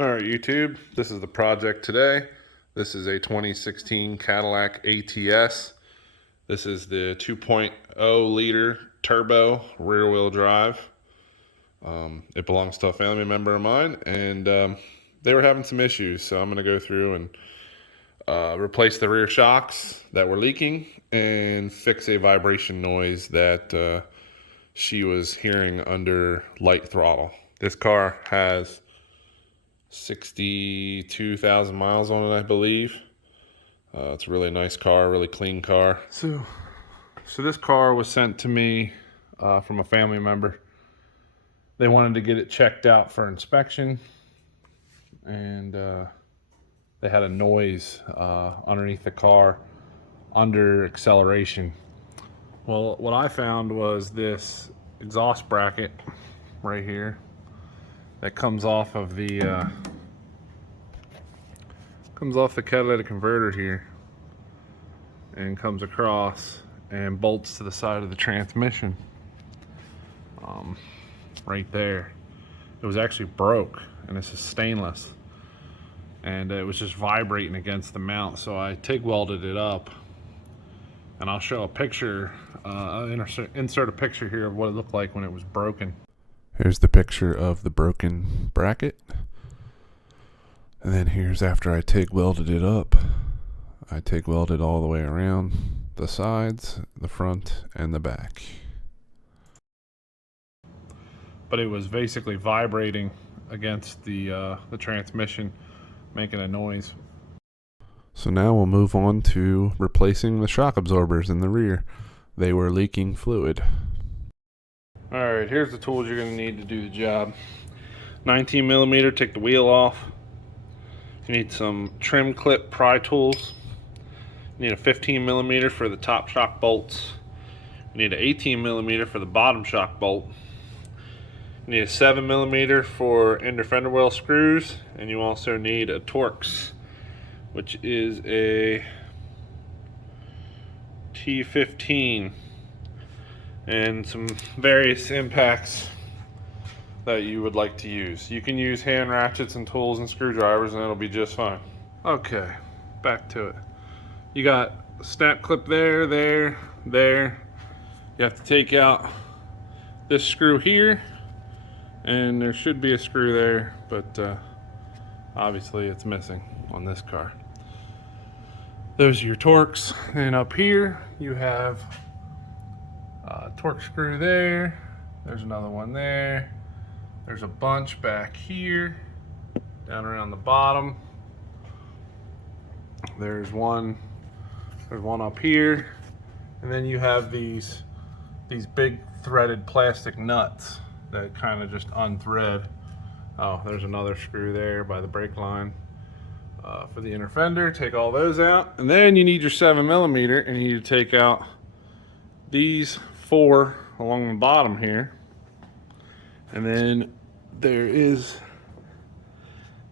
Alright YouTube, this is the project today. This is a 2016 Cadillac ATS. This is the 2.0 liter turbo rear wheel drive. It belongs to a family member of mine, and they were having some issues, so I'm going to go through and replace the rear shocks that were leaking and fix a vibration noise that she was hearing under light throttle. This car has 62,000 miles on it, I believe. It's a really nice car, really clean car. So this car was sent to me from a family member. They wanted to get it checked out for inspection, and they had a noise underneath the car under acceleration. Well, what I found was this exhaust bracket right here that comes off of the catalytic converter here and comes across and bolts to the side of the transmission. Right there. It was actually broke, and this is stainless, and it was just vibrating against the mount, so I TIG welded it up, and I'll show a picture. I'll insert a picture here of what it looked like when it was broken. Here's the picture of the broken bracket. And then here's after I TIG welded it up. I TIG welded all the way around the sides, the front, and the back. But it was basically vibrating against the transmission, making a noise. So now we'll move on to replacing the shock absorbers in the rear. They were leaking fluid. Alright, here's the tools you're going to need to do the job. 19 millimeter, take the wheel off. You need some trim clip pry tools. You need a 15 millimeter for the top shock bolts. You need an 18 millimeter for the bottom shock bolt. You need a 7 millimeter for inner fender well screws, and you also need a Torx, which is a T15, and some various impacts that you would like to use. You can use hand ratchets and tools and screwdrivers, and it'll be just fine. Okay, back to it. You got a snap clip there, there. You have to take out this screw here, and there should be a screw there, but obviously it's missing on this car. Those are your Torx, and up here you have a Torx screw there. There's another one there. There's a bunch back here, down around the bottom. There's one up here, and then you have these big threaded plastic nuts that kind of just unthread. Oh, there's another screw there by the brake line for the inner fender. Take all those out, and then you need your 7 millimeter, and you need to take out these 4 along the bottom here, and then there is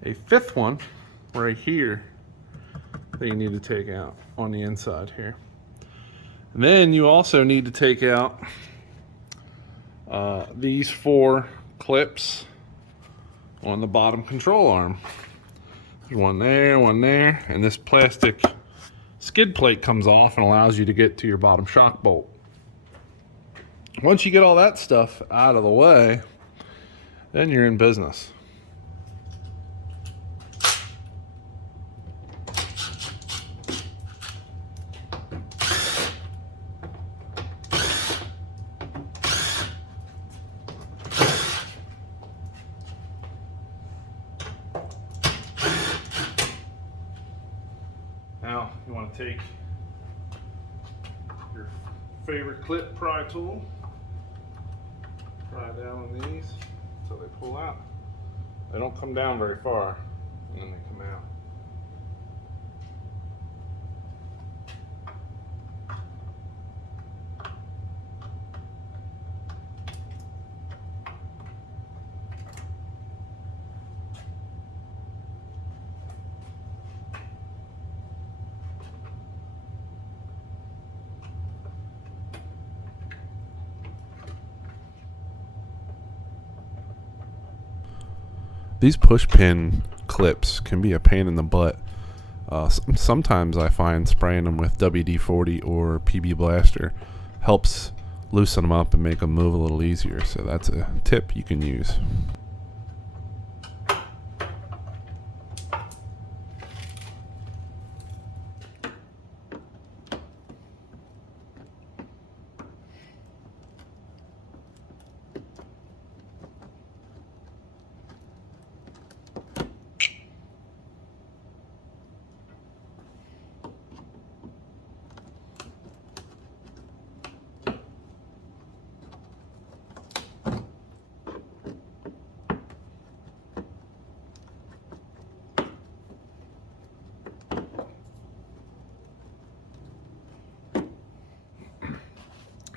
a 5th one right here that you need to take out on the inside here. And then you also need to take out these 4 clips on the bottom control arm. There's one there, and this plastic skid plate comes off and allows you to get to your bottom shock bolt. Once you get all that stuff out of the way, then you're in business. Now you want to take your favorite clip pry tool, pry down on these so they pull out. They don't come down very far, and then they come out. These push pin clips can be a pain in the butt. Sometimes I find spraying them with WD-40 or PB Blaster helps loosen them up and make them move a little easier. So that's a tip you can use.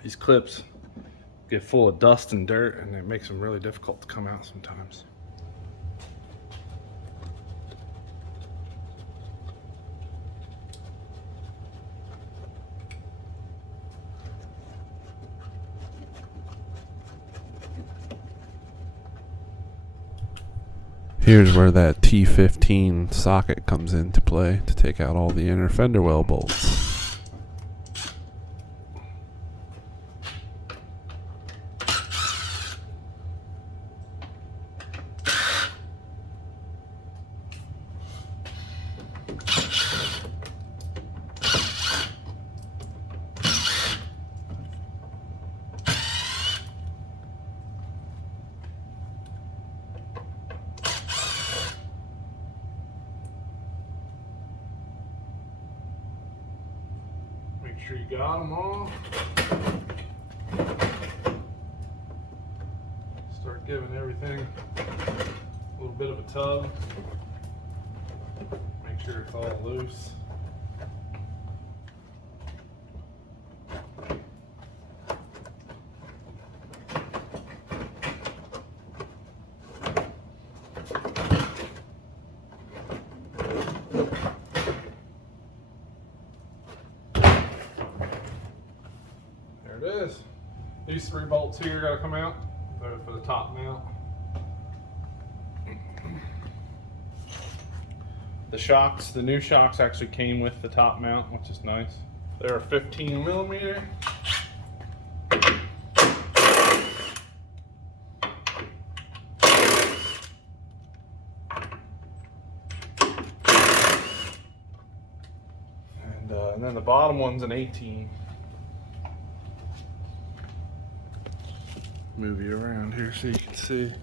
These clips get full of dust and dirt, and it makes them really difficult to come out sometimes. Here's where that T15 socket comes into play to take out all the inner fender well bolts. Make sure you got them all. Start giving everything a little bit of a tug. Make sure it's all loose. There it is. These 3 bolts here got to come out. They're for the top mount. The shocks, the new shocks actually came with the top mount, which is nice. They're 15 millimeter. And then the bottom one's an 18. Move you around here so you can see.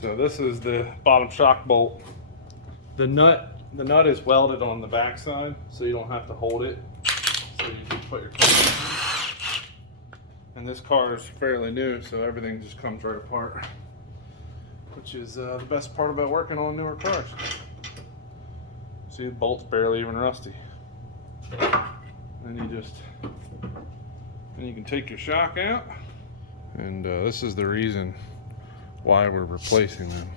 So this is the bottom shock bolt. The nut is welded on the back side, so you don't have to hold it. So you can put your car. And this car is fairly new, so everything just comes right apart, which is the best part about working on newer cars. See, the bolt's barely even rusty. And you can take your shock out. And this is the reason why we're replacing them.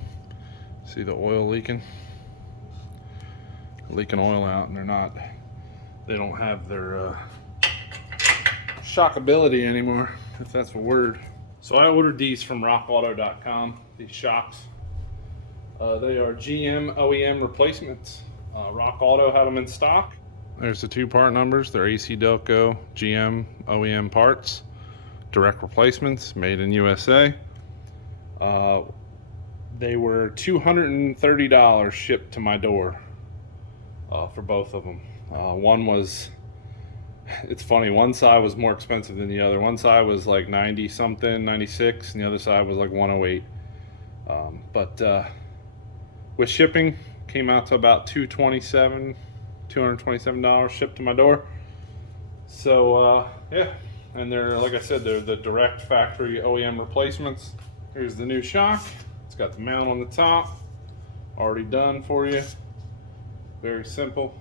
See the oil leaking oil out, and they don't have their shockability anymore, if that's a word. So I ordered these from rockauto.com, these shocks. They are GM OEM replacements. Rock Auto had them in stock. There's the 2 part numbers. They're AC Delco GM OEM parts, direct replacements, made in USA. They were $230 shipped to my door for both of them. One was, it's funny, one side was more expensive than the other. One side was like 90 something, 96, and the other side was like 108. But with shipping, came out to about $227 shipped to my door. So yeah, and they're, like I said, they're the direct factory OEM replacements. Here's the new shock. It's got the mount on the top, already done for you. Very simple.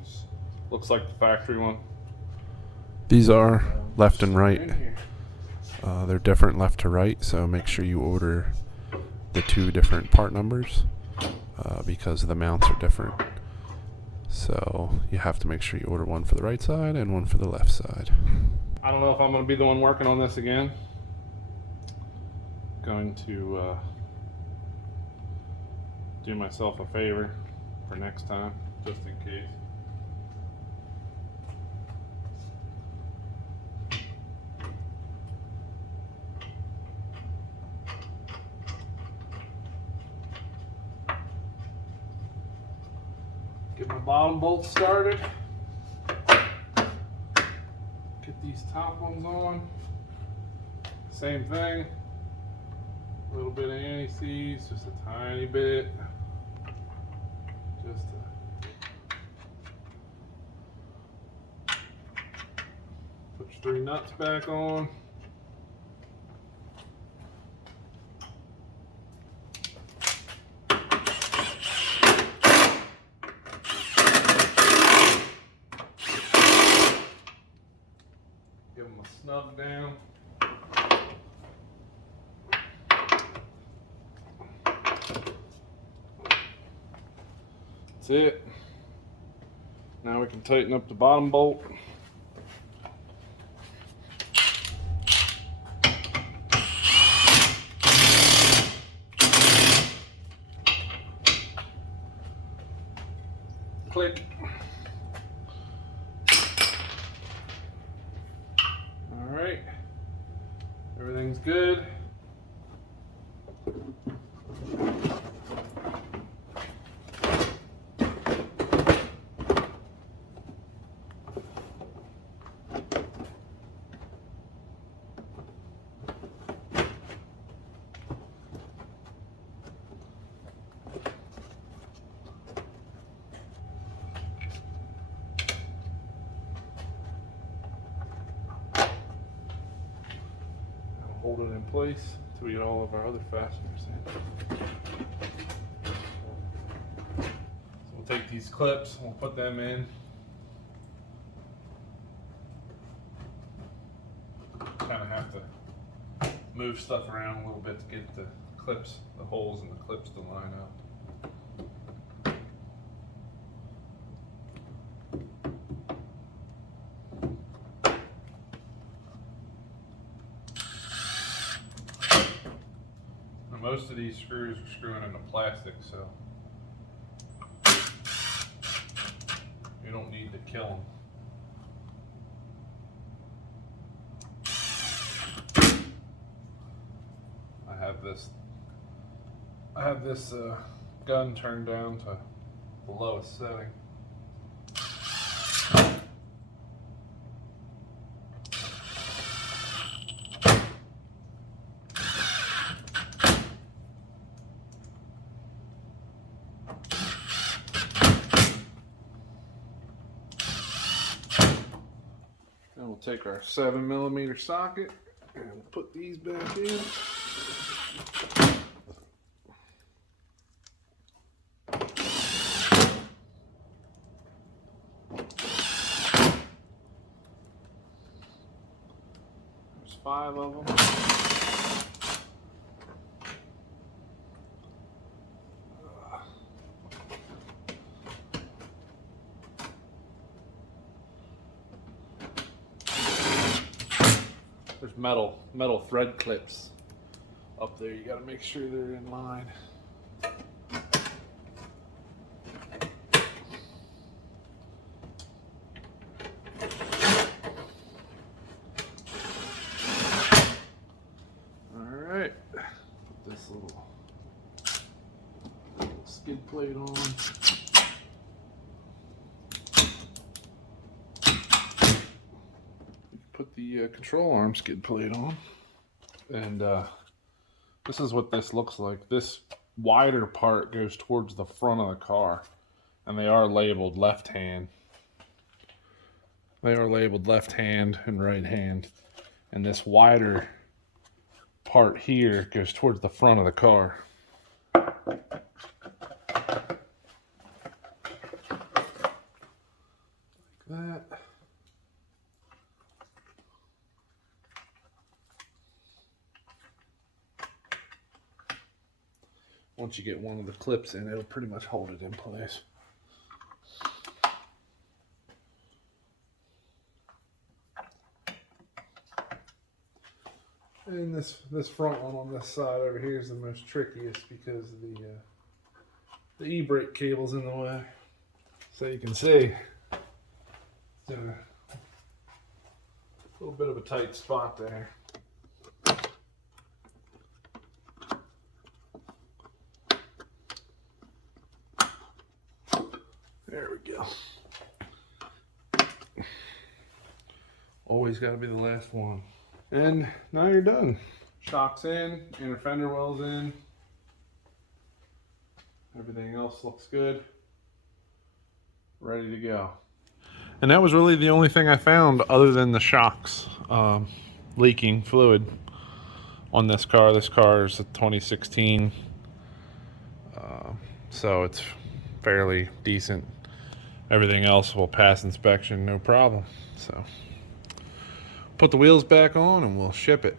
Looks like the factory one. These are left and right. They're different left to right, so make sure you order the 2 different part numbers because the mounts are different. So you have to make sure you order one for the right side and one for the left side. I don't know if I'm going to be the one working on this again. Going to do myself a favor for next time, just in case. Get my bottom bolts started. Get these top ones on. Same thing. A little bit of anti-seize, just a tiny bit. Just to put your 3 nuts back on. Give them a snug down. That's it. Now we can tighten up the bottom bolt. Click. All right. Everything's good. Hold it in place until we get all of our other fasteners in. So we'll take these clips, we'll put them in. Kind of have to move stuff around a little bit to get the clips, the holes in the clips to line up. Most of these screws are screwing into plastic, so you don't need to kill them. I have this gun turned down to the lowest setting. Then we'll take our 7mm socket and we'll put these back in. There's 5 of them. There's metal thread clips up there. You got to make sure they're in line. All right, put this little skid plate on. Put the control arm skid plate on, and this is what this looks like. This wider part goes towards the front of the car, and they are labeled left hand. They are labeled left hand and right hand, and this wider part here goes towards the front of the car. Like that. Once you get one of the clips in, it'll pretty much hold it in place. And this front one on this side over here is the most trickiest because of the e-brake cable's in the way. So you can see it's in a little bit of a tight spot there. There we go. Always got to be the last one. And now you're done. Shock's in, inner fender well's in. Everything else looks good. Ready to go. And that was really the only thing I found other than the shocks leaking fluid on this car. This car is a 2016, so it's fairly decent. Everything else will pass inspection, no problem. So put the wheels back on and we'll ship it.